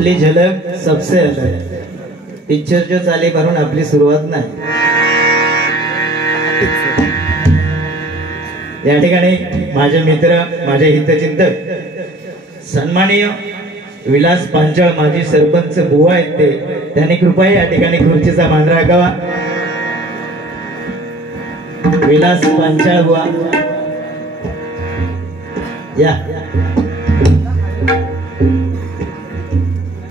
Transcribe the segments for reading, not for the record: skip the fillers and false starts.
आपली झलक सबसे अलग पिक्चर जो चाली भरून आपली सुरुवात नाही। या ठिकाणी माझे मित्र माझे हितचिंतक सन्माननीय विलास पांचाळ माजी सरपंच बुवा आहेत त्यांनी कृपया या ठिकाणी खुर्चीचा मान राखावा। विलास पांचाळ बुवा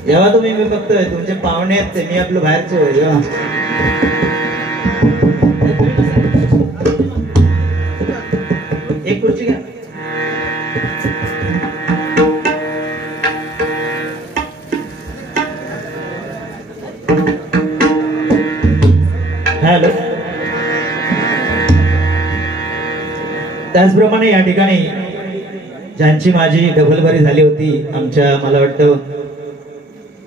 जेव्हा तुम्ही मी बघतोय तुमचे पाहुणे आहेत ते, मी आपलं बाहेरचे जेव्हा एक खुर्ची घ्या. हॅलो. त्याचप्रमाणे या ठिकाणी ज्यांची माझी डबल बारी झाली होती, आमच्या मला वाटतं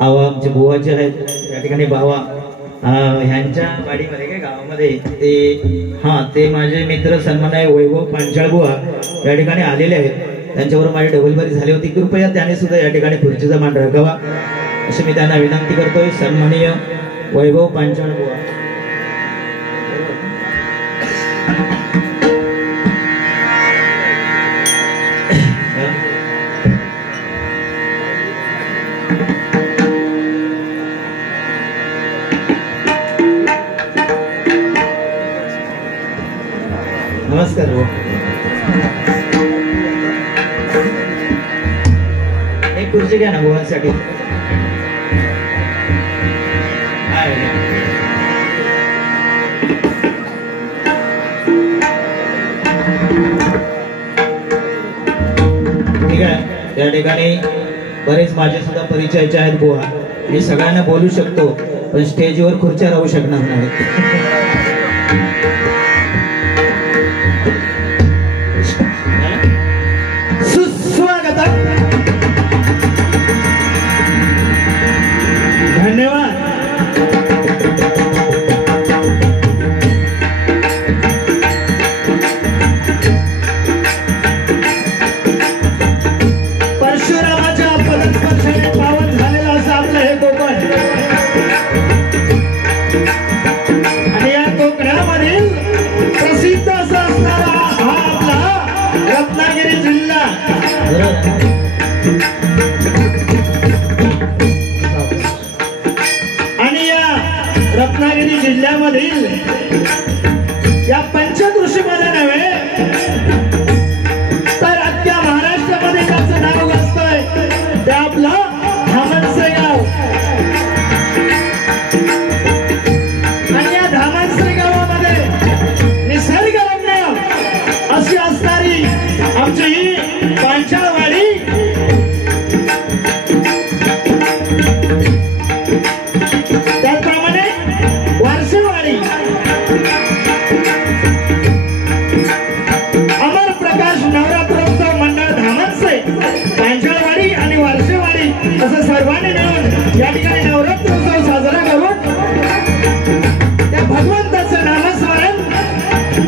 आवा आमचे बुवाचे आहेत या ठिकाणी भावा, ह्यांच्या वाडीमध्ये काय गावामध्ये ते माझे मित्र सन्माननीय वैभव पांचाळ बुवा या ठिकाणी आलेले आहेत. त्यांच्यावर माझी डबल बारी झाली होती. कृपया त्याने सुद्धा या ठिकाणी खुर्चीचा मान राखावा अशी मी त्यांना विनंती करतोय. सन्माननीय वैभव पांचाळ बुवा. नमस्कार भाऊ. एक खुर्ची घ्या ना भावांसाठी. ठीक आहे. या ठिकाणी बरेच माझे सुद्धा परिचयाचे आहेत बुवा. मी सगळ्यांना बोलू शकतो पण स्टेजवर खुर्च्या राहू शकणार नाही. धन्यवाद. परशुरामाच्या पदस्पर्शाने पावन झालेलं असं आपलं हे कोकण, आणि या कोकणामधील प्रसिद्ध असं असणारा हा आपला रत्नागिरी जिल्हा. रत्नागिरी जिल्ह्यामधील या पंचकृषीमध्ये नव्हे तर अख्ख्या महाराष्ट्रामध्ये त्याचं नाव गाजतंय ते आपलं धामणसे गाव. आणि या धामणसे गावामध्ये निसर्गरम्य अशी असणारी आमची ही पांचाळवाडी, त्याचप्रमाणे वारसेवाडी, अमर प्रकाश नवरात्रोत्सव मंडळ धामणसे, पांचाळवाडी आणि वारसेवाडी असं सर्वांनी मिळून या ठिकाणी नवरात्रोत्सव साजरा करून त्या भगवंताचं नामस्मरण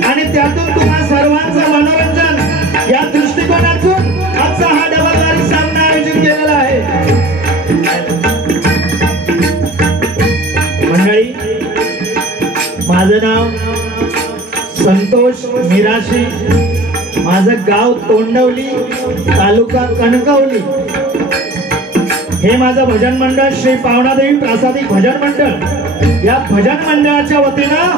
आणि त्यातून तुम्हा सर्वांचं मनोरंजन या दृष्टिकोनातून आजचा हा डबलदारी सामना आयोजित केलेला आहे. मंडळी, माझं नाव संतोष मिराशी, माझं गाव तोंडवली, तालुका कणकवली. हे माझं भजन मंडळ श्री पावनादेवी प्रासादिक भजन मंडळ. या भजन मंडळाच्या वतीनं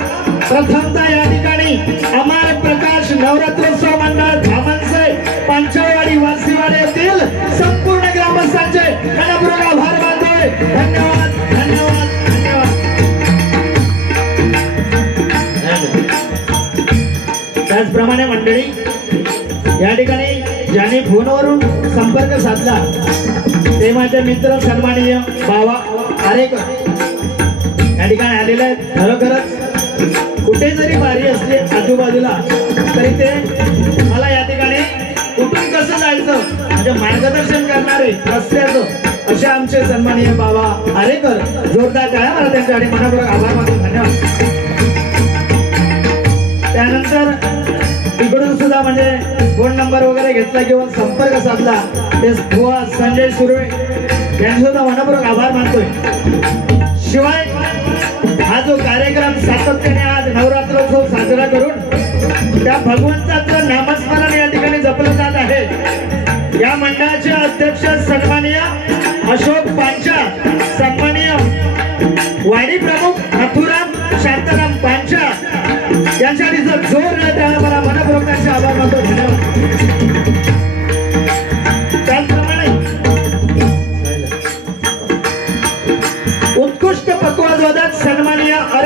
प्रथमतः या ठिकाणी अमर प्रकाश नवरात्रोत्सव मंडळ धामणसे, पांचाळवाडी, वारसीवाडी येथील संपूर्ण ग्रामस्थांचे मनपूर्वक आभार मानतोय. धन्यवाद, धन्यवाद, धन्यवाद. त्याचप्रमाणे मंडळी, या ठिकाणी ज्यांनी फोनवरून संपर्क साधला ते माझे मित्र सन्माननीय बावा आरेकर या ठिकाणी आलेले आहेत. खरोखरच कुठे जरी बारी असली आजूबाजूला तरी ते मला या ठिकाणी कुठून कसं जायचं म्हणजे मार्गदर्शन करणारे रस्त्याचं असे आमचे सन्माननीय बाबा आरेकर. जोरदार टाळ्या मला त्यांच्यासाठी मनपूर्वक आभार मानतो. धन्यवाद. त्यानंतर इकडून सुद्धा म्हणजे फोन नंबर वगैरे घेतला किंवा संपर्क साधला ते बुवा संजय सुर्वे यांचे सुद्धा मनपूर्वक आभार मानतोय. शिवाय हा जो कार्यक्रम सातत्याने आज नवरात्रोत्सव साजरा करून त्या भगवंताचं नामस्मरण या ठिकाणी जपलं जात आहे. या मंडळाचे अध्यक्ष सन्माननीय अशोक पांचा, सन्माननीय वाडी प्रमुख मथुराम शांताराम पांचा यांच्यासाठी जर जोर न द्यायला मला मनपूर्वक त्यांचे आभार मानतो. धन्यवाद. त्याचप्रमाणे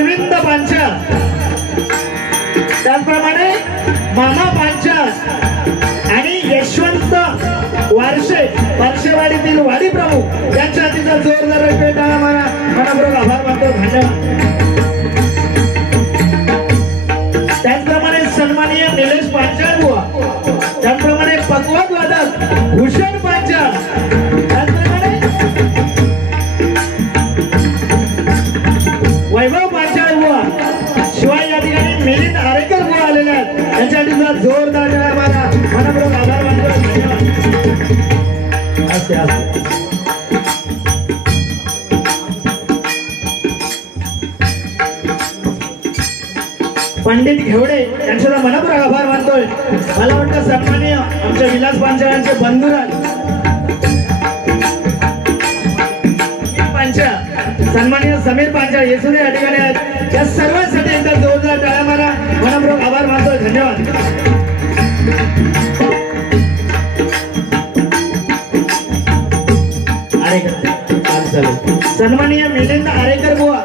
अरविंद पांचाळ, त्याचप्रमाणे मामा पांचाळ आणि यशवंत वारशे, पारशेवाडीतील वाडी प्रमुख यांच्या हातीचा जोरदार पेटाळा मारा. मनापूर्वक आभार मानतो. धन्यवाद. त्याचप्रमाणे सन्माननीय निलेश पांचाळ बुवा, त्याचप्रमाणे पकवाद वादक भूषण पांचाळ, त्याचप्रमाणे वैभव पांचाळ बुवा, शिवाय या ठिकाणी मिलिंद आरेकर बुवा आलेले आहेत. त्यांच्यासाठी जोरदार टाळ्या मारा. मनापूर्वक आभार मानतो. धन्यवाद. असे असते पंडित घेवडे यांचा मनापूर्वक आभार मानतोय. मला वाटतं सन्माननीय आमच्या विलास पांचाळांचे बंधुराज पांचाळ, सन्माननीय समीर पांचाळ हे सुद्धा या ठिकाणी आहेत. या सर्वांसाठी एकदा जोरदार टाळ्या मारा. मनापूर्वक आभार मानतोय. धन्यवाद. सन्माननीय मिलिंद आरेकर बुवा,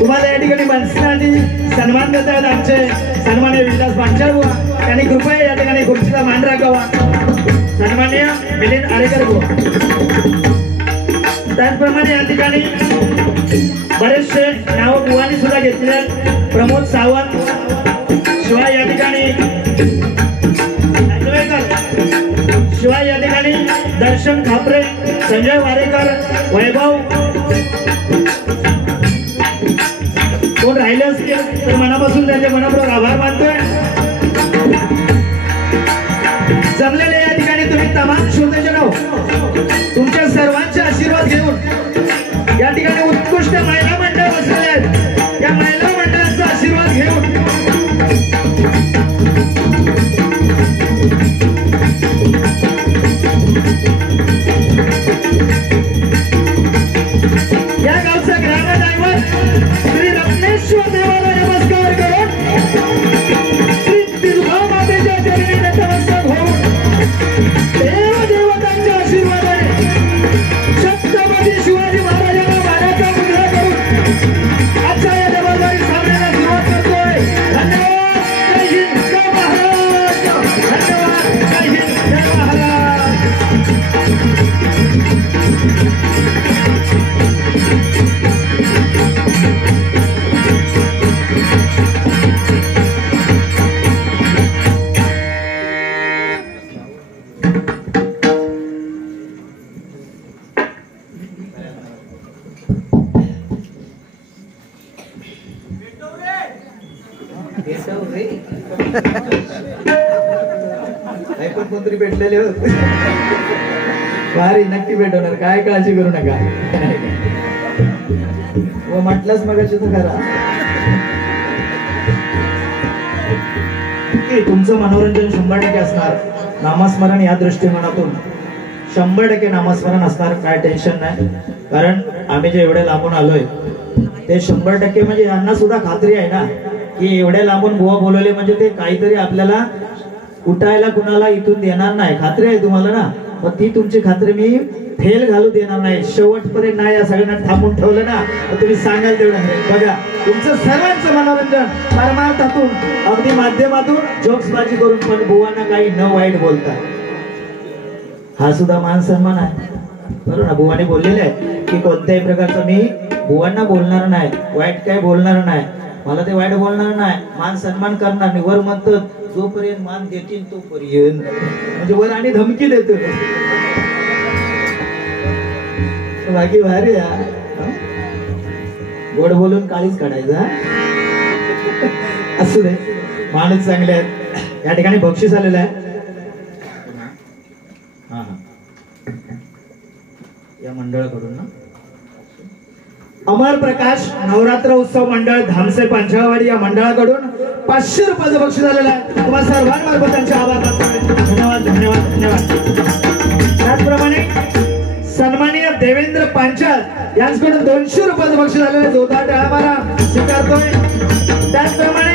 तुम्हाला या ठिकाणी बक्षिसासाठी सन्मान देत आहेत आमचे सन्माननीय विलास पांचाळ बुवा. त्यांनी कृपया या ठिकाणी खुर्चीचा मान राखावा. सन्माननीय मिलिंद आरेकर बुवा. त्याचप्रमाणे या ठिकाणी बरेचसे नाव बुवांनी सुद्धा घेतले आहेत. प्रमोद सावंत, शिवाय या ठिकाणी शिवाय या ठिकाणी दर्शन खापरे, संजय वारेकर, वैभव कोण राहिले असतील तर मनापासून त्यांचे मनापूर्वक आभार मानतोय. जमलेले या ठिकाणी तुम्ही तमाम श्रोतेचे नाव तुमच्या सर्वांचे आशीर्वाद घेऊन या ठिकाणी उत्कृष्ट महिला मंडळ बसलेले आहेत. या महिला मंडळाचा आशीर्वाद घेऊन या गावचा ग्रामदैवत श्री रत्नेश्वर देवाला नमस्कार करून श्री दुर्गा मातेच्या चरणी नतमस्तक होऊन देवदेवतांच्या आशीर्वादाने छत्रपती शिवाजी महाराजांना मानाचा मुद्रा करून आजच्या या जबाबदारी सामन्याला सुरुवात करतोय. धन्यवाद. जय हिंद, जय महाराष्ट्र. धन्यवाद. जय हिंद, जय महाराष्ट्र. कोणतरी भेटलेले होते. भारी नक्की भेटवणार, काय काळजी करू नका. व म्हटलंच मगाशी तू करा. तुमचं मनोरंजन 100% असणार. नामस्मरण या दृष्टिकोनातून 100% नामस्मरण असणार. काय टेन्शन नाही. कारण आम्ही जे एवढे लांबून आलोय ते 100% म्हणजे यांना सुद्धा खात्री आहे ना की एवढ्या लांबून बुवा बोलवले म्हणजे ते काहीतरी आपल्याला उठायला कुणाला इथून देणार नाही. खात्री आहे तुम्हाला ना. मग ती तुमची खात्री मी फेल घालू देणार नाही. शेवटपर्यंत नाही या सगळ्यांना थांबून ठेवलं ना तर तुम्ही सांगाल तेवढं. बघा तुमचं सर्वांचं मनोरंजन परमार्थातून अगदी माध्यमातून जोक्सबाजी करून पण बुवांना काही न वाईट बोलता. हा सुद्धा मान सन्मान आहे. बरोबर ना. बुवाने बोललेले आहे की कोणत्याही प्रकारचं मी बुवांना बोलणार नाही, वाईट काय बोलणार नाही. मला ते वाईट बोलणार नाही, मान सन्मान करणार नाही. वर म्हणतात जोपर्यंत मान देतील तोपर्यंत, म्हणजे वर आणि धमकी देतो. बाकी भारी गोड बोलून काळीच काढायचा. असू दे, माणूस चांगले आहेत. या ठिकाणी बक्षीस आलेलं आहे. या मंडळाकडून ना अमर प्रकाश नवरात्र उत्सव मंडळ धामसे पांचाळवाडी या मंडळाकडून 500 रुपयाचं बक्षीस आलेलं आहे. तुम्हाला सर्वांमार्फत त्यांचे आभार मानतो. धन्यवाद, धन्यवाद, धन्यवाद. त्याचप्रमाणे सन्माननीय देवेंद्र पांचाळ यांच्याकडून 200 रुपयाचं बक्षीस आलेलं आहे. जोरदार टाळ्या मारा. स्वीकारतोय. त्याचप्रमाणे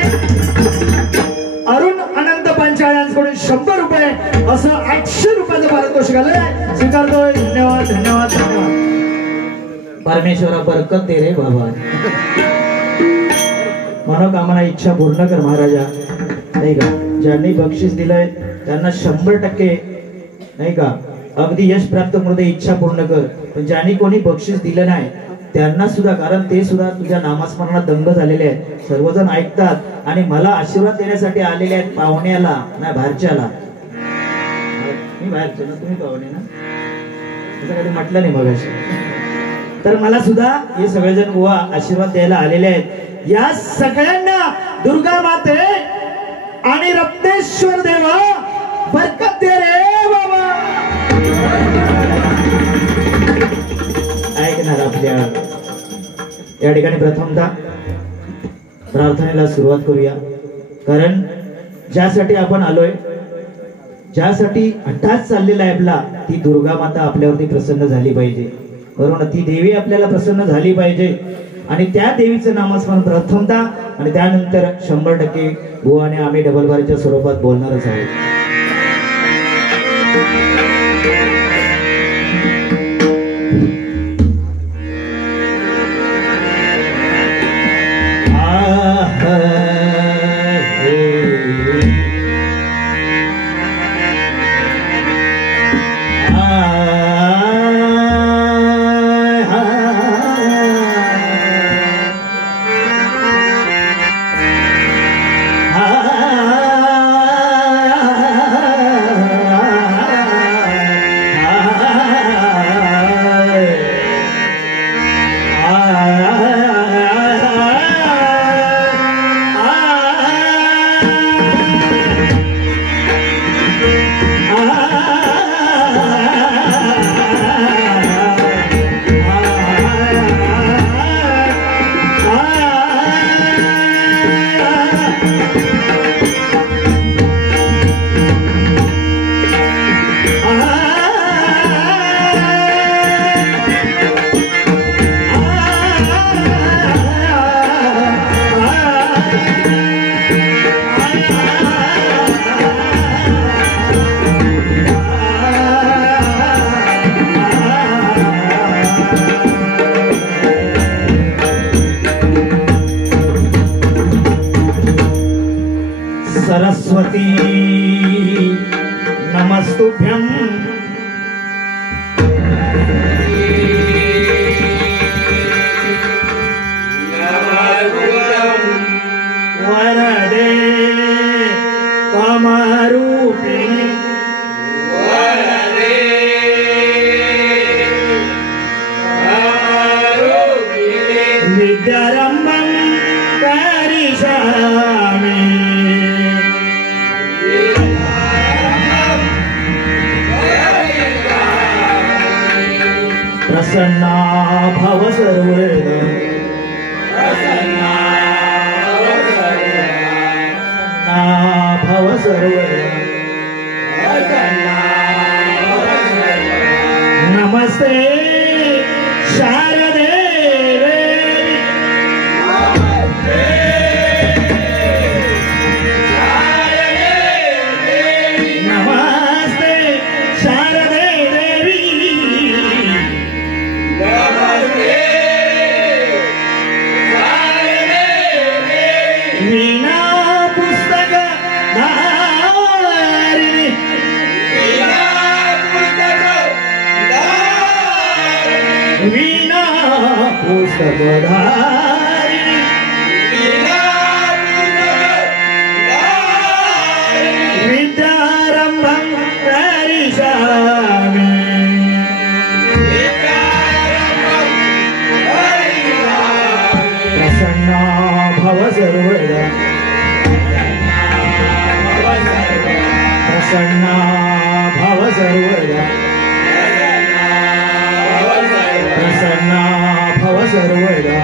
अरुण अनंत पांचाळ यांच्याकडून 100 रुपये असं 800 रुपयाचं पारितोषिक आलेलं आहे. स्वीकारतोय. धन्यवाद, धन्यवाद, धन्यवाद. परमेश्वरा बरकत दे रे बाबा. मनोकामना इच्छा पूर्ण कर महाराजा, नाही का. ज्यांनी बक्षीस दिलंय त्यांना 100% नाही का अगदी यश प्राप्त करू दे, इच्छा पूर्ण कर. पण ज्यांनी कोणी बक्षीस दिलं नाही त्यांना सुद्धा, कारण ते सुद्धा तुझ्या नामस्मरणात दंग झालेले आहेत. सर्वजण ऐकतात आणि मला आशीर्वाद देण्यासाठी आलेले आहेत. पाहुण्याला नाही बाहेरच्याला, मी बाहेरच्या ना, तुम्ही पाहुणे ना, असं कधी म्हटलं नाही मगाशी. तर मला सुद्धा हे सगळेजण गोवा आशीर्वाद द्यायला आलेले आहेत. या सगळ्यांना दुर्गा माते आणि रत्नेश्वर देवा बरकत दे रे बाबा. ऐकणार आपल्या या ठिकाणी प्रथमतः प्रार्थनेला सुरुवात करूया. कारण ज्यासाठी आपण आलोय, ज्यासाठी अट्टाच चाललेला आहे आपला, ती दुर्गा माता आपल्यावरती प्रसन्न झाली पाहिजे, बरोबर. ती देवी आपल्याला प्रसन्न झाली पाहिजे आणि त्या देवीचं नामस्मरण प्रथमतः आणि त्यानंतर 100% बुवाने आम्ही डबल बारीच्या स्वरूपात बोलणारच आहोत. सरस्वती नमस्तुभ्यं. वरदे कामरूपिणी विद्यारंभं करिष्यामि. प्रसन्ना भव सर्वदा, प्रसन्ना भव सर्वदा, नमस्ते शारदे देवी, नमस्ते शारदे देवी, वीणा पुस्तक धारिणी, वीणा पुस्तक धारिणी, विद्यारंभं करिष्यामि. प्रसन्ना भव सर्वदा, प्रसन्ना भव सर्वदा, प्रसन्ना भव सर्वदा,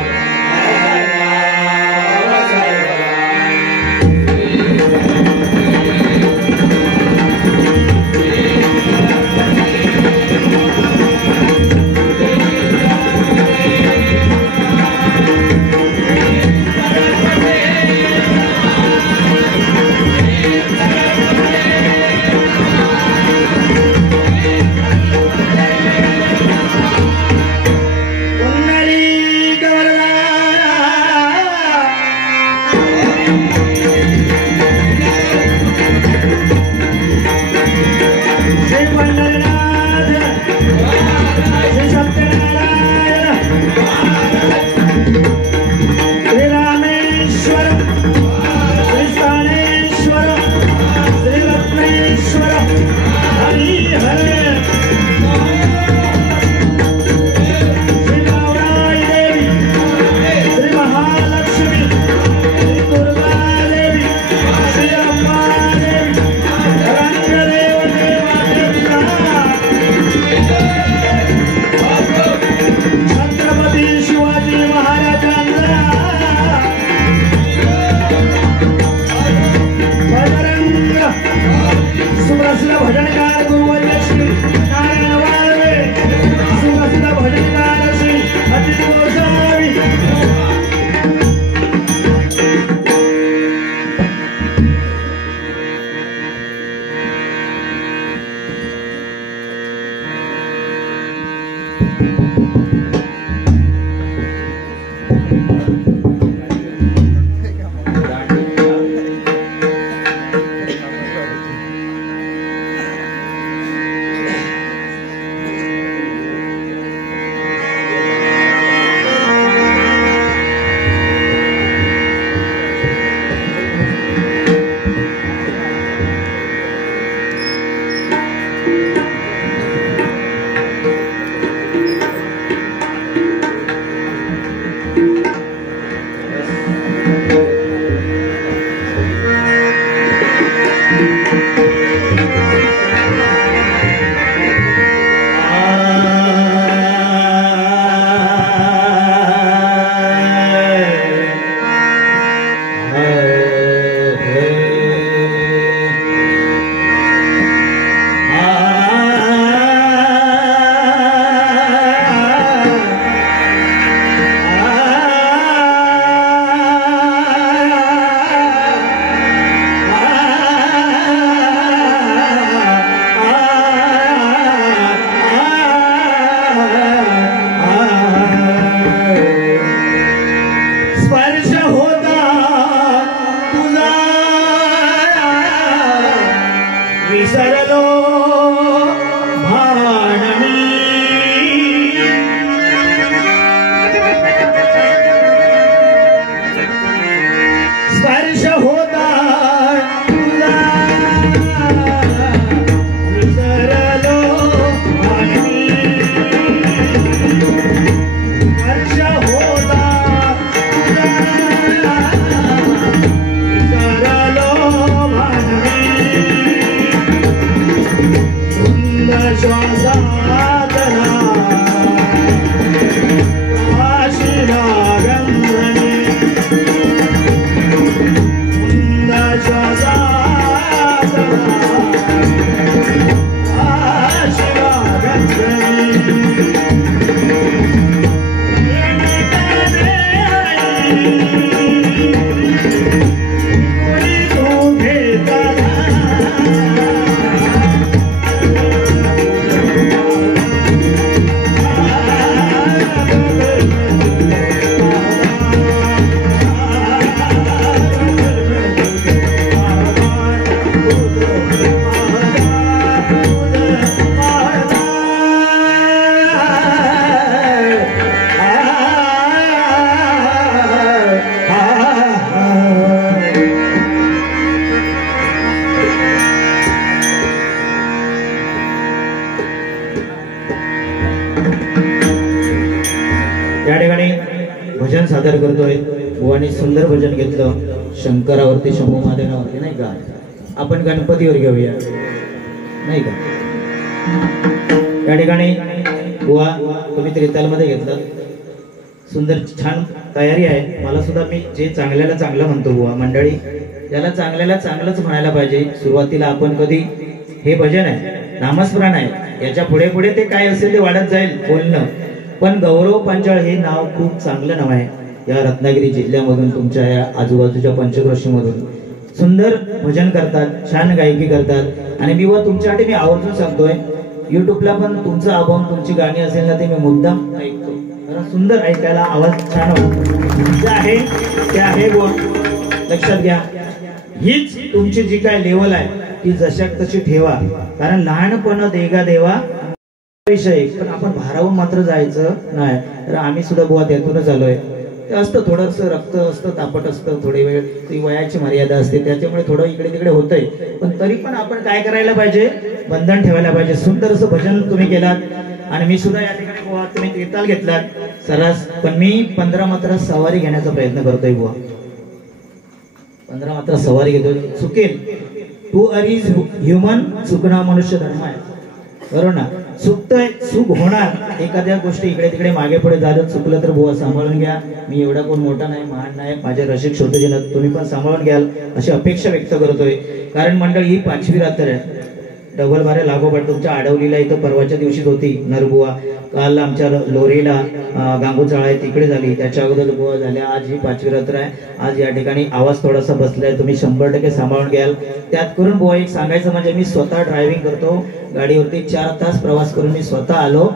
सादर करतोय. बुवानी सुंदर भजन घेतलं शंकरावरती, शंभू महादेवावरती, नाही का? आपण गणपतीवर घेऊया, नाही का? या ठिकाणी बुवा तुम्ही त्रितालमध्ये घेतलं, सुंदर छान तयारी आहे. मला सुद्धा, मी जे चांगल्याला चांगलं म्हणतो बुवा, मंडळी याला चांगल्याला चांगलंच म्हणायला पाहिजे. सुरुवातीला आपण कधी, हे भजन आहे, नामस्मरण आहे, याच्या पुढे पुढे ते काय असेल ते वाढत जाईल बोलणं. पण गौरव पांचाळ हे नाव खूप चांगलं नाव आहे. या रत्नागिरी जिल्ह्यामधून, तुमच्या या आजूबाजूच्या पंचक्रोशीमधून सुंदर भजन करतात, छान गायकी करतात. आणि मी व तुमच्यासाठी मी आवर्जून सांगतोय, युट्यूबला पण तुमचा अभंग, तुमची गाणी असेल ना, ते मी मुद्दाम ऐकतो. सुंदर ऐकायला, आवाज छान जे आहे ते आहे बुवा, लक्षात घ्या. हीच तुमची जी काय लेवल आहे ती जशाक तशी ठेवा. कारण लहानपण देगा देवा विषय, पण आपण भारावून मात्र जायचं नाही. तर आम्ही सुद्धा बुवा त्यातूनच आलोय. ते असतं थोडंसं, रक्त असतं, तापट असतं, थोडी वेळ ती वयाची मर्यादा असते, त्याच्यामुळे थोडं इकडे तिकडे होतंय. पण तरी पण आपण काय करायला पाहिजे, बंधन ठेवायला पाहिजे. सुंदर असं भजन तुम्ही केलात. आणि मी सुद्धा या ठिकाणी बुवा, तुम्ही त्रिताल घेतलात सरास, पण मी 15 मात्रा सवारी घेण्याचा प्रयत्न करतोय बुवा. 15 मात्रा सवारी घेतोय, चुकेल. टू आर इज ह्युमन, चुकणं मनुष्य धर्म आहे, बरोबर ना? चुकतंय, चूक होणार, एखाद्या गोष्टी इकडे तिकडे मागे पुढे झालं, चुकलं तर बुवा सांभाळून घ्या. मी एवढा कोण मोठा नाही, महान नाही, माझ्या रसिक श्रोतेजन तुम्ही पण सांभाळून घ्याल अशी अपेक्षा व्यक्त करतोय. कारण मंडळ ही 5वी रात्र आहे. डबल बारे लागोपाठ तुमच्या आडवलीला इथं परवाच्या दिवशीच होती नरबुवा, काल आमच्या लोरीला गांगोचाळा आहे तिकडे झाली, त्याच्या अगोदर बुवा झाल्या. आज ही 5वी रात्र आहे. आज या ठिकाणी आवाज थोडासा बसलाय, तुम्ही 100% सांभाळून घ्याल. त्यात करून बुवा एक सांगायचं म्हणजे, मी स्वतः ड्रायव्हिंग करतो गाडीवरती, 4 तास प्रवास करून मी स्वतः आलो,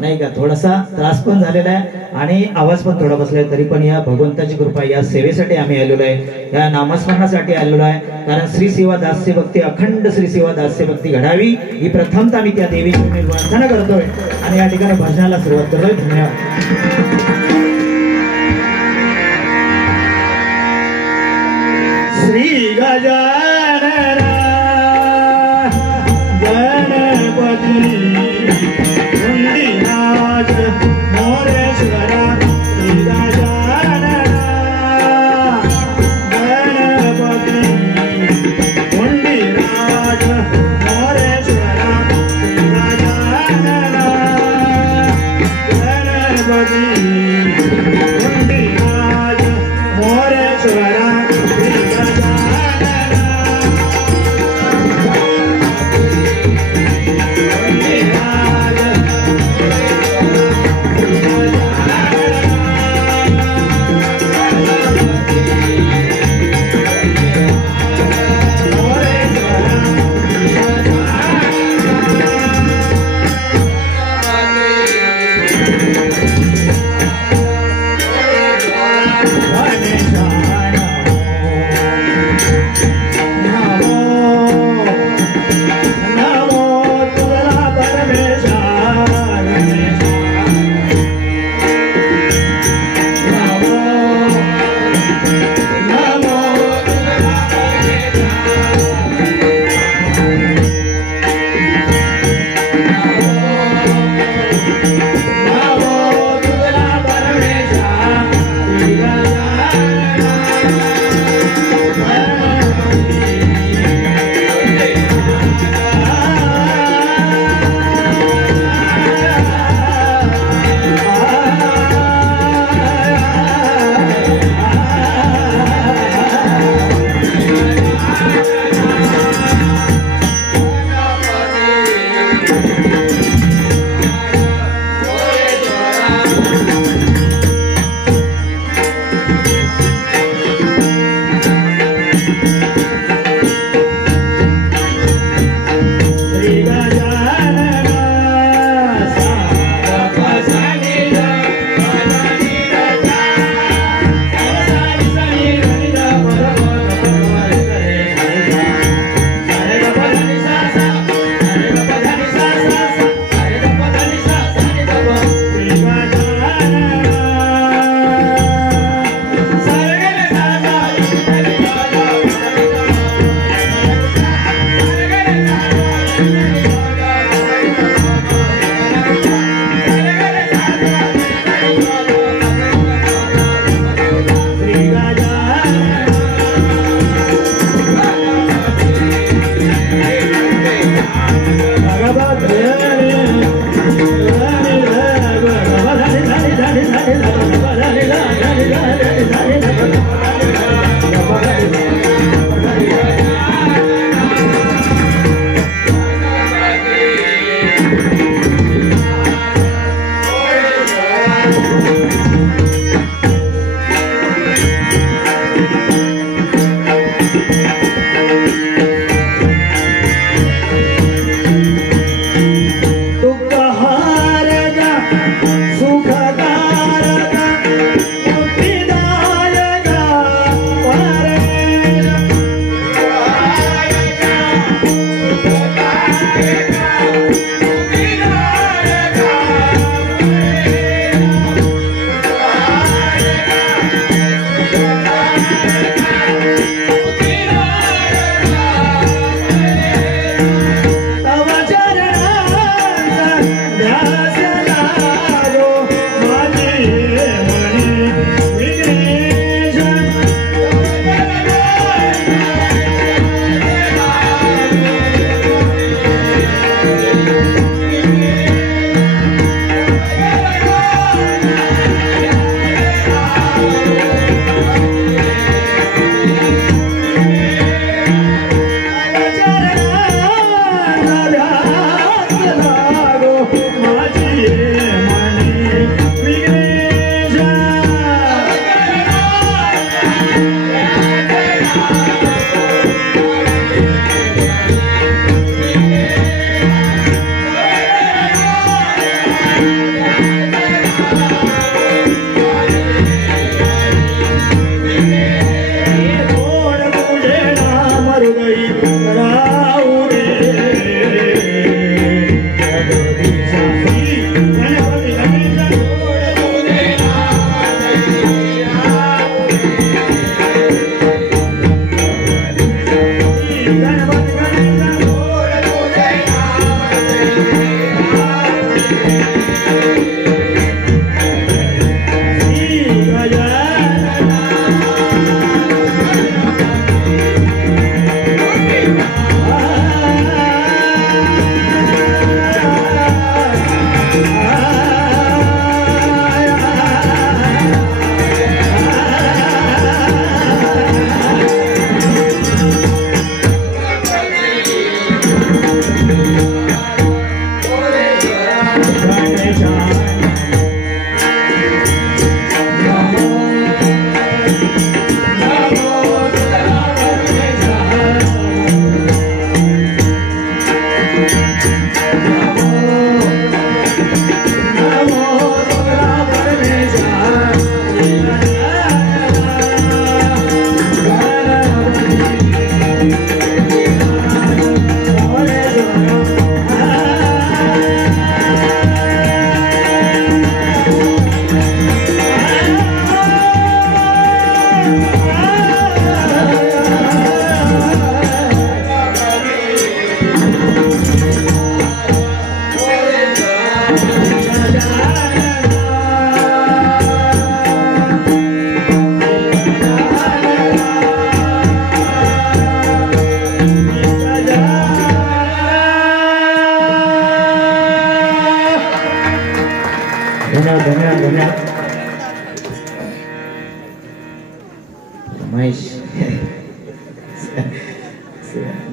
नाही का? थोडासा त्रास पण झालेला आहे आणि आवाज पण थोडा बसलाय. तरी पण या भगवंताची कृपा, या सेवेसाठी आम्ही आलेलो आहे, या नामस्मरणासाठी आलेलो आहे. कारण श्री सेवा दास्य भक्ती, अखंड श्री सेवा दास्य भक्ती घडावी ही प्रथमता मी त्या देवीची प्रार्थना करतोय. आणि या ठिकाणी भजनाला सुरुवात करतोय. धन्यवाद. श्री गजानन गणपती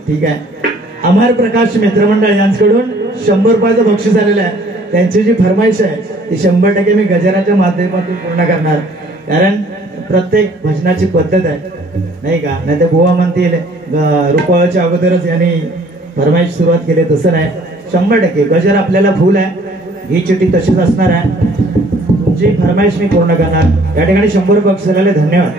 ठीक आहे. अमर प्रकाश मित्रमंडळ यांच्याकडून 100 रुपयाचं बक्षीस आलेलं आहे. त्यांची जी फरमाईश आहे ती 100% मी गजराच्या माध्यमातून पूर्ण करणार. कारण प्रत्येक भजनाची पद्धत आहे नाही का. नाही तर गोवा म्हणतील रुपयाच्या अगोदरच यांनी फरमाईश सुरुवात केली, तसं नाही. 100% गजर आपल्याला फुल आहे. ही चिठ्ठी तशीच असणार आहे. तुमची फरमाईश मी पूर्ण करणार. या ठिकाणी 100 रुपये बक्षीस आलेले. धन्यवाद.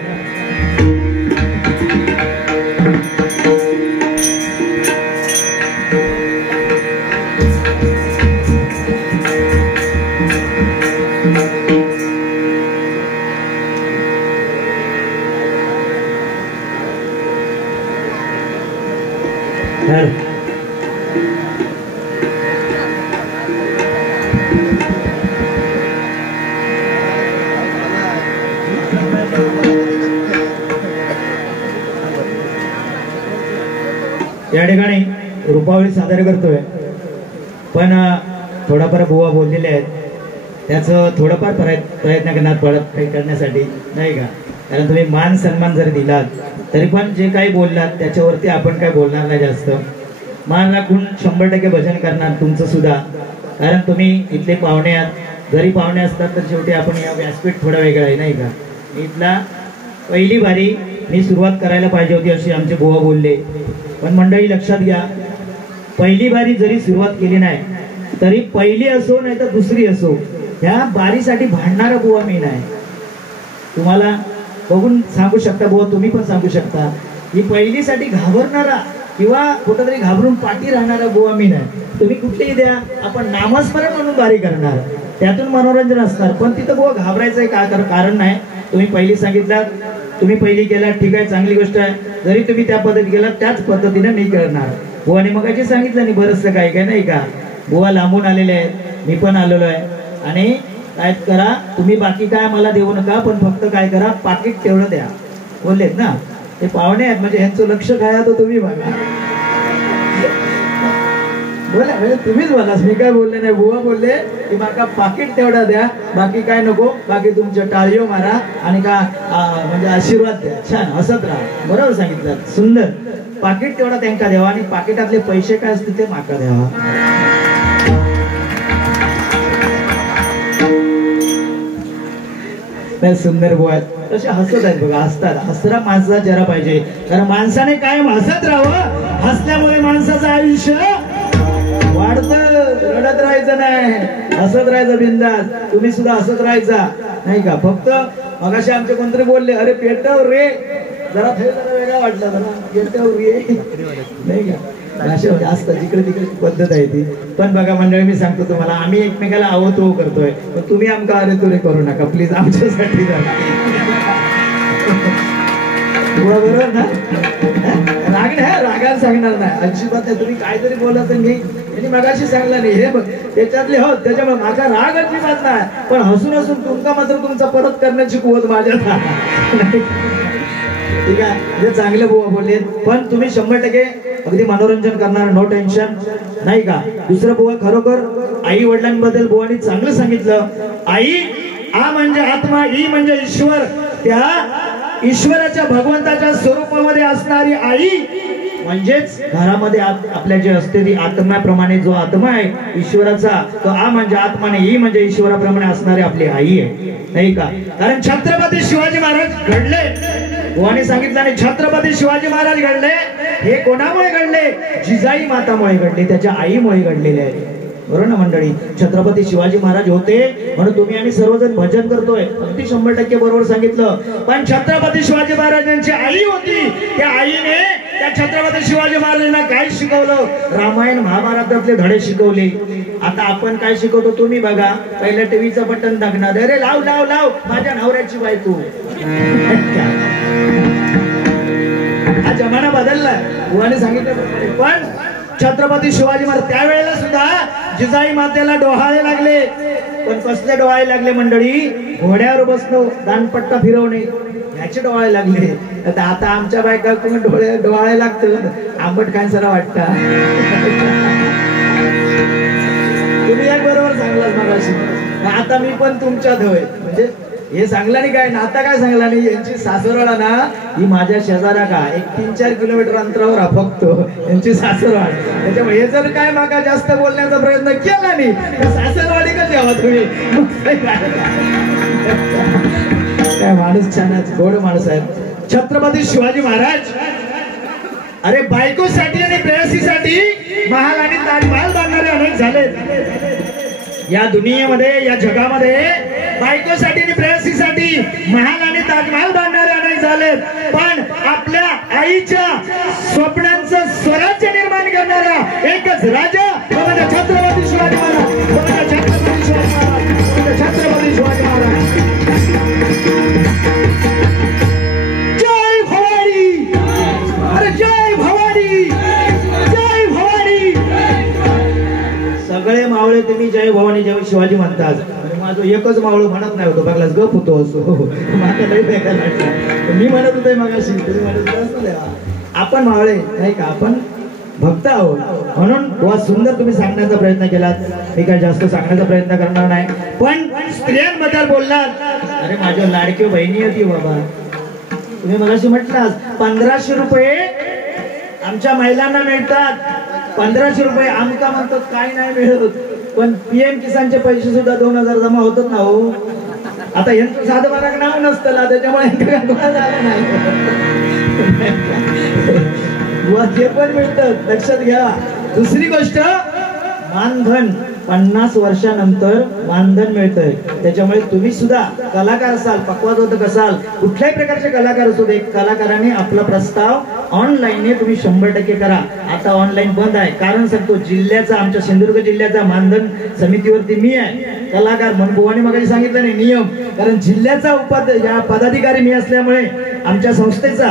या ठिकाणी रूपावली सादर करतोय, पण थोडाफार बुवा बोललेले आहेत, त्याचं थोडंफार प्रयत्न करण्यासाठी नाही का. कारण तुम्ही मान सन्मान जरी दिलात तरी पण जे काही बोललात त्याच्यावरती आपण काय बोलणार नाही जास्त. मान राखून 100% भजन करणार तुमचं सुद्धा. कारण तुम्ही इथले पाहुणे आहात. जरी पाहुणे असतात तर शेवटी आपण या व्यासपीठ थोडा वेगळा आहे नाही का. इथला पहिली बारी मी सुरुवात करायला पाहिजे होती अशी आमचे बुवा बोलले. पण मंडळी लक्षात घ्या, पहिली बारी जरी सुरुवात केली नाही तरी पहिली असो नाही तर दुसरी असो, ह्या बारीसाठी भांडणारा बुवा मी नाही. तुम्हाला बघून सांगू शकता बुवा, तुम्ही पण सांगू शकता, ही पहिलीसाठी घाबरणारा किंवा कुठंतरी घाबरून पाठी राहणारा बुवा मी नाही. तुम्ही कुठेही द्या, आपण नामस्मरण म्हणून बारी करणार, त्यातून मनोरंजन असणार. पण तिथं बुवा घाबरायचं काय कारण नाही. तुम्ही पहिली सांगितलं तुम्ही पहिली केला ठीक आहे, चांगली गोष्ट आहे. जरी तुम्ही त्या पद्धतीत गेलात त्याच पद्धतीने मी करणार. बुवाने मगाशी सांगितलं नाही बरंचसं काय काय नाही का. बुवा लांबून आलेले आहेत, मी पण आलेलो आहे. आणि काय करा तुम्ही, बाकी काय मला देऊ नका, पण फक्त काय करा पाकिट तेवढं द्या. बोललेत ना ते पाहुणे आहेत म्हणजे ह्यांचं लक्ष काय तर तुम्ही बघा. बोला म्हणजे तुम्हीच बोला, मी काय बोलले नाही. बुवा बोलले की माका पाकिट तेवढा द्या, बाकी काय नको, बाकी तुमच्या टाळीओ मारा आणि का म्हणजे आशीर्वाद द्या, छान हसत राहा. बरोबर सांगितलं, सुंदर. पाकिट तेवढा त्यांना द्यावा आणि पाकिटातले पैसे काय असतील ते माका द्यावा. सुंदर बुवा तसे हसत आहेत बघा, हसतात. हसरा माणसा जरा पाहिजे, कारण माणसाने कायम हसत राहावं. हसल्यामुळे माणसाचं आयुष्य वाढतं. रडत राहायचं नाही, हसत राहायचं बिंदास. तुम्ही सुद्धा हसत राहायचा नाही का. फक्त मगाशी आमचे कोणतरी बोलले, अरे पेटव रे, जरा वेगळा वाटला, जरा पेटव रे नाही का. भाषा असतात जिकडे तिकडे पद्धत आहे ती. पण बघा मंडळी, मी सांगतो तुम्हाला, आम्ही एकमेकाला आहो तो करतोय, पण तुम्ही आमका अरे तुरे करू नका प्लीज, आमच्यासाठी बरोबर ना. राग नाही, रागाला सांगणार नाही अजिबात नाही. तुम्ही काहीतरी बोलत तर मी यांनी मगाशी सांगला नाही हे बघ त्याच्यातले हो, त्याच्यामुळे माझा राग अजिबात नाही, पण हसून हसून तुमका मात्र तुमचा परत करण्याची कुवत माझ्यात. ठीक आहे, हे चांगले बुवा बोलले. पण तुम्ही 100% अगदी मनोरंजन करणार, नो टेन्शन नाही का. दुसरं बुवा खरोखर आई वडिलांबद्दल बुवानी चांगलं सांगितलं. आई आ म्हणजे आत्मा, ई म्हणजे ईश्वर. त्या ईश्वराच्या भगवंताच्या स्वरूपामध्ये असणारी आई म्हणजेच घरामध्ये आपल्या जे असते ती आत्म्याप्रमाणे जो आत्मा आहे ईश्वराचा, तो आ म्हणजे आत्माने, ई म्हणजे ईश्वराप्रमाणे असणारी आपली आई आहे नाही का. कारण छत्रपती शिवाजी महाराज घडले, बुवानी सांगितलं नाही, छत्रपती शिवाजी महाराज घडले हे कोणामुळे घडले, जिजाई मातामुळे घडले, त्याच्या आईमुळे घडलेले आहे. बरोबर ना मंडळी. छत्रपती शिवाजी महाराज होते म्हणून तुम्ही आणि सर्वजण भजन करतोय, अगदी 100% बरोबर सांगितलं. पण छत्रपती शिवाजी महाराजांची आई होती, त्या आईने त्या छत्रपती शिवाजी महाराजांना काय शिकवलं, रामायण महाभारतातले धडे शिकवले. आता आपण काय शिकवतो तुम्ही बघा, पहिल्या टीव्हीचं बटन दाखणार, अरे लाव लाव लाव माझ्या नवऱ्याची बायको. हा जमाना बदललाय, बुवाने सांगितलं. पण छत्रपती शिवाजी महाराज त्यावेळेला सुद्धा जिजाई मातेला डोहाळे लागले. पण कसले डोहाळे लागले मंडळी, घोड्यावर बसलो दानपट्टा फिरवणे याचे डोहाळे लागले. आता आमच्या बायका डोहाळे लागतं आंबट कॅन्सर वाटता. तुम्ही एक बरोबर सांगलात मगाशी. आता मी पण तुमच्यात होय, म्हणजे हे सांगला नाही काय ना, आता काय सांगला नाही. यांची सासरवाडा ना ही माझ्या शेजारा का 1-3-4 किलोमीटर अंतरावर फक्त यांची सासरवाड. त्याच्यामुळे हे जर काय मागा जास्त बोलण्याचा प्रयत्न केला नाही तर सासरवाडी का द्यावा तुम्ही. काय माणूस छान आहे, गोड माणूस आहे छत्रपती शिवाजी महाराज. अरे बायकोसाठी आणि प्रेयसीसाठी महाल आणि ताजमहाल बांधणारे अनेक झाले या दुनियेमध्ये, या जगामध्ये. बायकोसाठी आणि प्रेयसीसाठी महाल आणि ताजमहाल बांधणारे अनेक झालेत. पण आपल्या आईच्या स्वप्नांचं स्वराज्य निर्माण करणारा एकच राजा म्हणजे छत्रपती शिवाजी महाराज. छत्रपती शिवाजी महाराज, छत्रपती शिवाजी महाराज. जय भवानी, अरे जय भवानी, जय भवानी. सगळे मावळे तुम्ही जय भवानी जय शिवाजी म्हणतात. माझं एकच मावळ म्हणत नाही होतो, बघलाच गप होतो असो. माझा लई बेकार वाटला, मी म्हणत होते मगाशी, तुम्ही म्हणत होता आपण मावळे नाही का, आपण भक्त आहोत. म्हणून बहुत सुंदर तुम्ही सांगण्याचा प्रयत्न केलात. मी काय जास्त सांगण्याचा प्रयत्न करणार नाही. पण स्त्रियांबद्दल बोललात, अरे माझ्या लाडकी बहिणी होती बाबा. तुम्ही मगाशी म्हटलात 1500 रुपये आमच्या महिलांना मिळतात. 1500 रुपये आमका म्हणतात काय नाही मिळत. पण PM किसानचे पैसे सुद्धा 2000 जमा होतात ना हो. आता यांचं साधं बाराक नाव नसतं, त्याच्यामुळे नाही हे पण मिळतं, लक्षात घ्या. दुसरी गोष्ट मानधन 50 वर्षानंतर मानधन मिळतंय. त्याच्यामुळे तुम्ही सुद्धा कलाकार असाल, पक्वादोदक असाल, कुठल्याही प्रकारचे कलाकार असू दे, कलाकाराने आपला प्रस्ताव ऑनलाईनने तुम्ही 100% करा. आता ऑनलाईन बंद आहे, कारण सांगतो जिल्ह्याचा, आमच्या सिंधुदुर्ग जिल्ह्याचा मानधन समितीवरती मी आहे कलाकार म्हणून. बुवानी मगाशी सांगितलं नाही नियम, कारण जिल्ह्याचा पदाधिकारी मी असल्यामुळे आमच्या संस्थेचा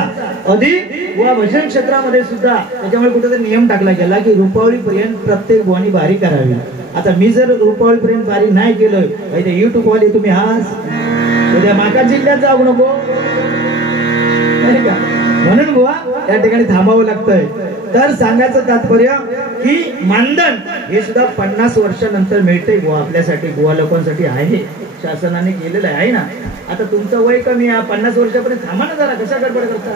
अधिक व भजन क्षेत्रामध्ये सुद्धा त्याच्यामुळे कुठेतरी नियम टाकला गेला की रुपावली पर्यंत प्रत्येक बुवानी बारी करावी. आता मी जर रुपावली पर्यंत बारी नाही केलं ते युट्यूब वाले तुम्ही हाच उद्या माका जिल्ह्यात जाऊ नको का, म्हणून बुवा या ठिकाणी थांबावं लागतंय. तर सांगायचं तात्पर्य की मानधन हे सुद्धा 50 वर्षानंतर मिळते बुवा आपल्यासाठी, बुवा लोकांसाठी आहे, शासनाने केलेलं आहे ना. आता तुमचं वय कमी आहे, 50 वर्षापर्यंत थांबा ना जरा, कशा गडबड करता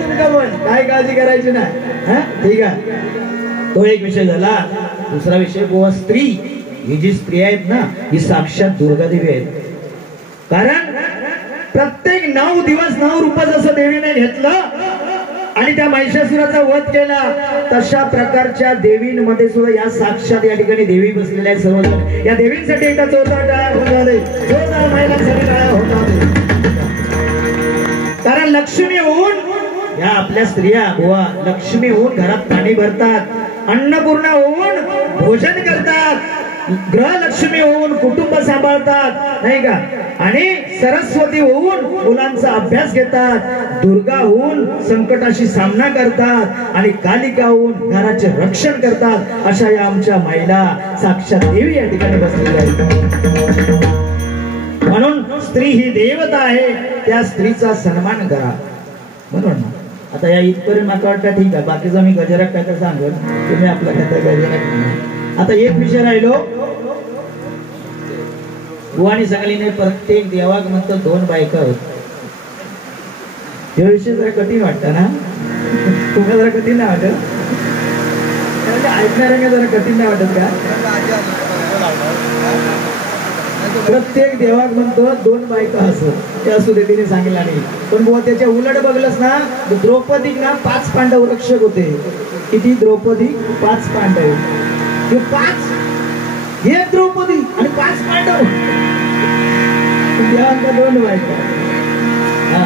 तुमचं वय, काय काळजी करायची नाही. ठीक आहे, तो एक विषय झाला. दुसरा विषय बुवा स्त्री, ही जी स्त्री आहेत ना ही साक्षात दुर्गादेवी आहेत. कारण प्रत्येक 9 दिवस 9 रूप जसं देवीने घेतलं आणि त्या महिषासुराचा वध केला, तशा प्रकारच्या देवींमध्ये सुद्धा या साक्षात या ठिकाणी देवी बसलेल्या आहेत सर्वजण. या देवींसाठी एकदा जोरदार टाळ्या होणार, जोरदार महिलांसाठी टाळ्या होणार. कारण लक्ष्मी होऊन या आपल्या स्त्रिया बुवा लक्ष्मी होऊन घरात पाणी भरतात, अन्नपूर्णा होऊन भोजन करतात, ग्रहलक्ष्मी होऊन कुटुंब सांभाळतात नाही का, आणि सरस्वती होऊन मुलांचा अभ्यास घेतात, दुर्गा होऊन संकटाशी सामना करतात आणि कालिका होऊन घराचे रक्षण करतात. अशा या आमच्या महिला साक्षात देवी या ठिकाणी बसलेल्या आहेत. म्हणून स्त्री ही देवता आहे, त्या स्त्रीचा सन्मान करा. म्हणून आता या इथपर्यंत मला वाटतं ठीक आहे, बाकीचा मी गजरात काय तर सांगेन, तुम्ही आपला काय गजरात. आता एक विषय राहिलो, बुवानी सांगलीने प्रत्येक देवाक म्हणतो 2 बायका होत. हे विषय जरा कठीण वाटतं ना, तुम्हाला जरा कठीण नाही वाटत? ऐकणाऱ्या जरा कठीण नाही वाटत का? प्रत्येक देवाक म्हणतो 2 बायका असत, ते असू दे, तिने सांगितलं नाही. पण बुवा त्याच्या उलट बघलंस ना, द्रौपदी ना 5 पांडव रक्षक होते. किती? द्रौपदी 5 पांडव, हे 5 एक द्रौपदी आणि 5 पांडव, देवांचा 2 बायका. हा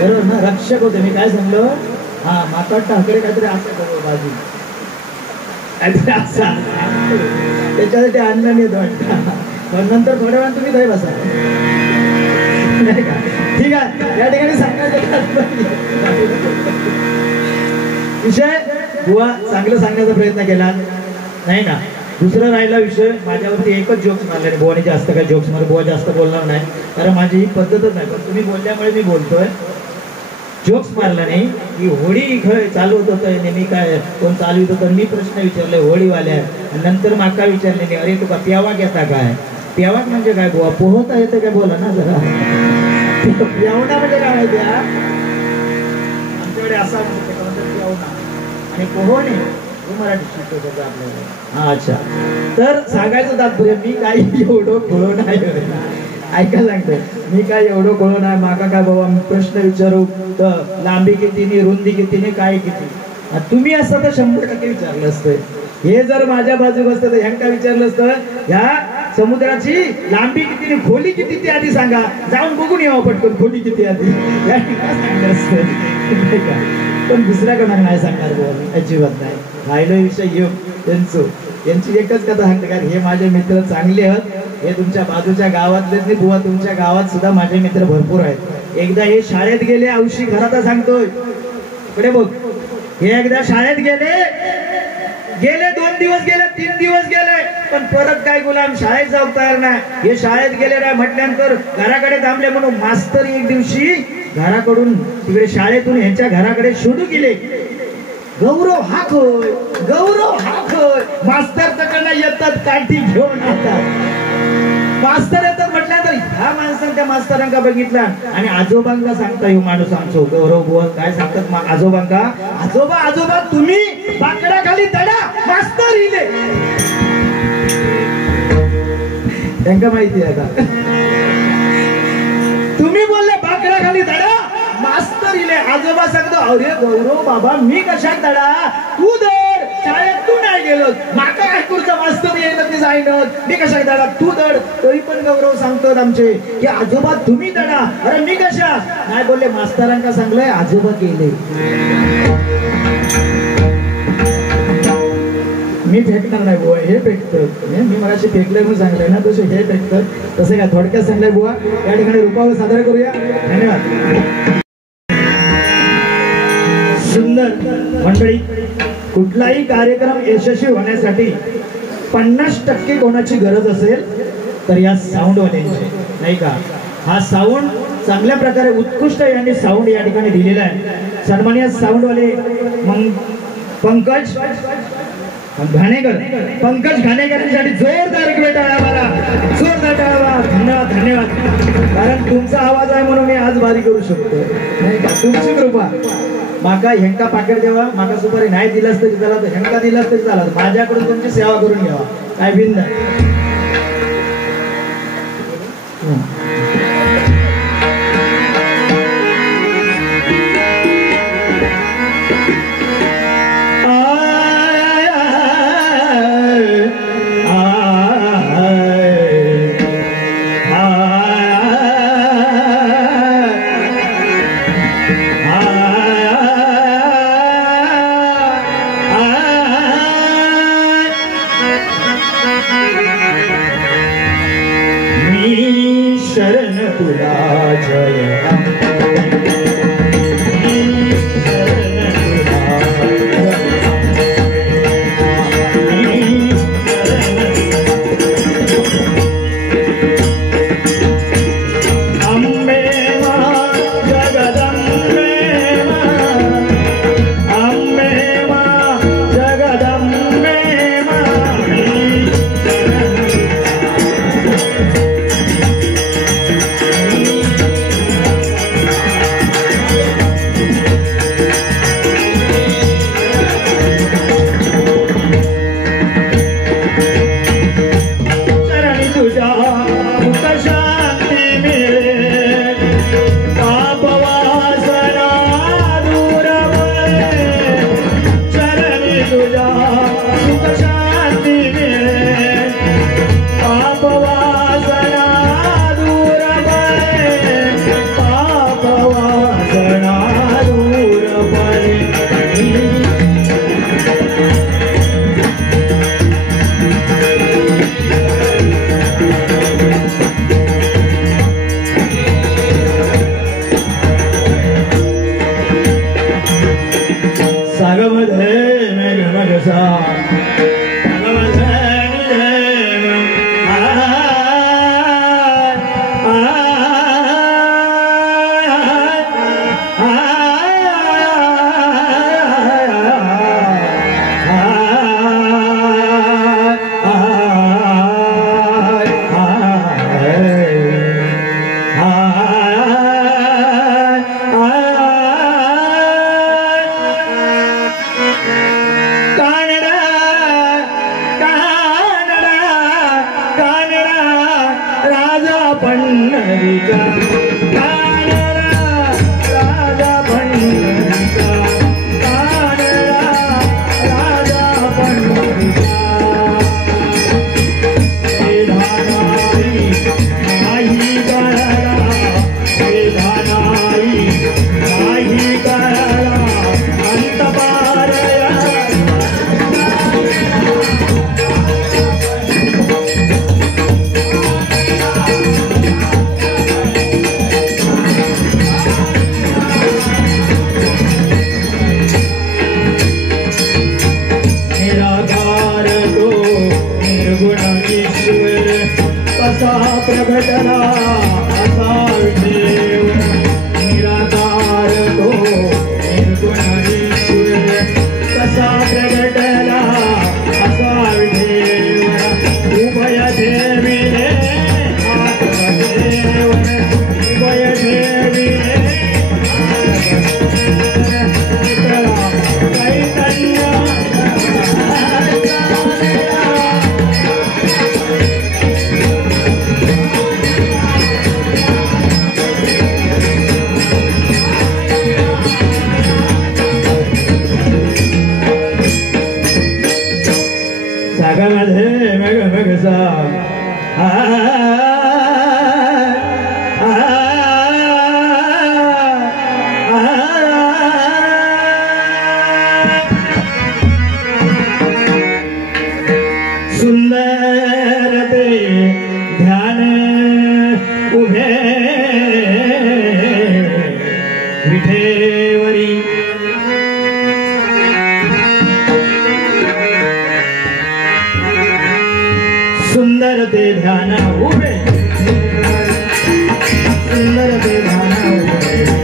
बरोबर ना, रक्षक होते. मी काय सांगलो, हा माता ठाकरे काहीतरी असं बाजू त्याच्यासाठी आणलं येत वाटतं, पण नंतर थोड्या वेळा तुम्ही दही बसा नाही का. ठीक आहे, या ठिकाणी सांगायचं विषय बुवा चांगलं सांगण्याचा प्रयत्न केला नाही ना. दुसरा राहिला विषय, माझ्यावरती एकच जोक्स मारले, बुवाने जास्त काय जोक्स मारले, बुवा जास्त बोलणार नाही कारण माझी ही पद्धतच नाही, पण तुम्ही बोलल्यामुळे मी बोलतोय. जोक्स मारला नाही की होळी चालू होत नेहमी काय कोण चालू होतं, मी प्रश्न विचारले होळीवाल्या, नंतर माका विचारले नाही, अरे तुका प्यावाक येता काय? प्यावाक म्हणजे काय बुवा? पोहता येतं काय? बोला ना जरा. प्यावणा म्हणजे काय माहिती आहे? आमच्याकडे असा प्यावणा आणि पोहणे मराठी शिकवतो आपल्याला. हा अच्छा, तर सांगायचं तात्पर्य मी काही एवढं खोळो नाही, ऐका सांगतोय मी काय एवढं खोळो नाही. माका काय बाबा प्रश्न विचारू तर लांबी किती, रुंदी किती, काय किती, तुम्ही असतं तर 100% विचारलं असतं. हे जर माझ्या बाजूक असतं तर ह्यांका विचारलं असतं ह्या समुद्राची लांबी किती, खोली किती ते आधी सांगा, जाऊन बघून यावं पटकन खोली किती आधी, सांगितलं असतं. पण दुसऱ्या कोणाला नाही सांगणार बुवा, अजिबात नाही. राहिलो विषय योग त्यांची एकच कथा सांगते, कारण हे माझे मित्र चांगले आहेत, हे तुमच्या बाजूच्या गावातलेच नाही बुवा, तुमच्या गावात सुद्धा माझे मित्र भरपूर आहेत. एकदा हे शाळेत गेले, औशी खरा सांगतोय इकडे बघ, हे एकदा शाळेत गेले 2 दिवस गेले, 3 दिवस गेले, पण परत काय गुलाम शाळेत जाऊ तयार नाही. हे शाळेत गेले नाही म्हटल्यानंतर घराकडे थांबले, म्हणून मास्तर एक दिवशी घराकडून तिकडे शाळेतून ह्यांच्या घराकडे शोधू गेले. गौरव हा खोय, गौरव हा खोय. मास्तर तकडनं येतात, काठी घेऊन येतात. मास्तर येतात म्हटल्यानंतर ह्या माणसाने त्या मास्तरांका बघितला आणि आजोबांना सांगता येऊ माणूस आमचो गौरव बुवा काय सांगतात आजोबांका, आजोबा तुम्ही बाकडाखाली दडा, मास्तर इले. त्यांना माहिती आहे आता, तुम्ही बोलले बाकडाखाली दडा, मास्तर इले. आजोबा सांगतो अरे गौरव बाबा मी कशात दडा, तू दड, शाळेत तू नाही गेलो, माका काय कुरचा मास्तर येणार ते जाईन, मी कशात दडा, तू दड. तरी पण गौरव सांगतात आमचे की आजोबा तुम्ही दडा, अरे मी कशा नाही बोलले, मास्तरांका सांगलंय आजोबा केले. मी फेकणार नाही बुवा, हे फेकतं. मी मगाशी फेकलंय म्हणून सांगलंय ना, तसं हे फेकतं. तसं काय थोडक्यात सांगलंय बुवा. या ठिकाणी रूपावर सादर करूया. धन्यवाद. सुंदर मंडळी, कुठलाही कार्यक्रम यशस्वी होण्यासाठी 50% कोणाची गरज असेल तर या साऊंडवाल्यांची, नाही का? हा साऊंड चांगल्या प्रकारे उत्कृष्ट यांनी साऊंड या ठिकाणी दिलेला आहे. सन्माननीय साऊंडवाले पंकज घाणेकरांसाठी जोरदार एक टाळ्या मारा, जोरदार टाळ्या मारा. धन्यवाद धन्यवाद. कारण तुमचा आवाज आहे म्हणून मी आज बारी करू शकतो, नाही का? तुमची कृपा. माका हेंका पाकिट देवा, माका सुपारी नाही दिलास तरी झाला, तर हेंका दिलास तरी झाला. माझ्याकडून तुमची सेवा करून घ्यावा, काय बिंद. विठेवरी सुंदर ते ध्यान उभे सुंदर ते ध्यान उभे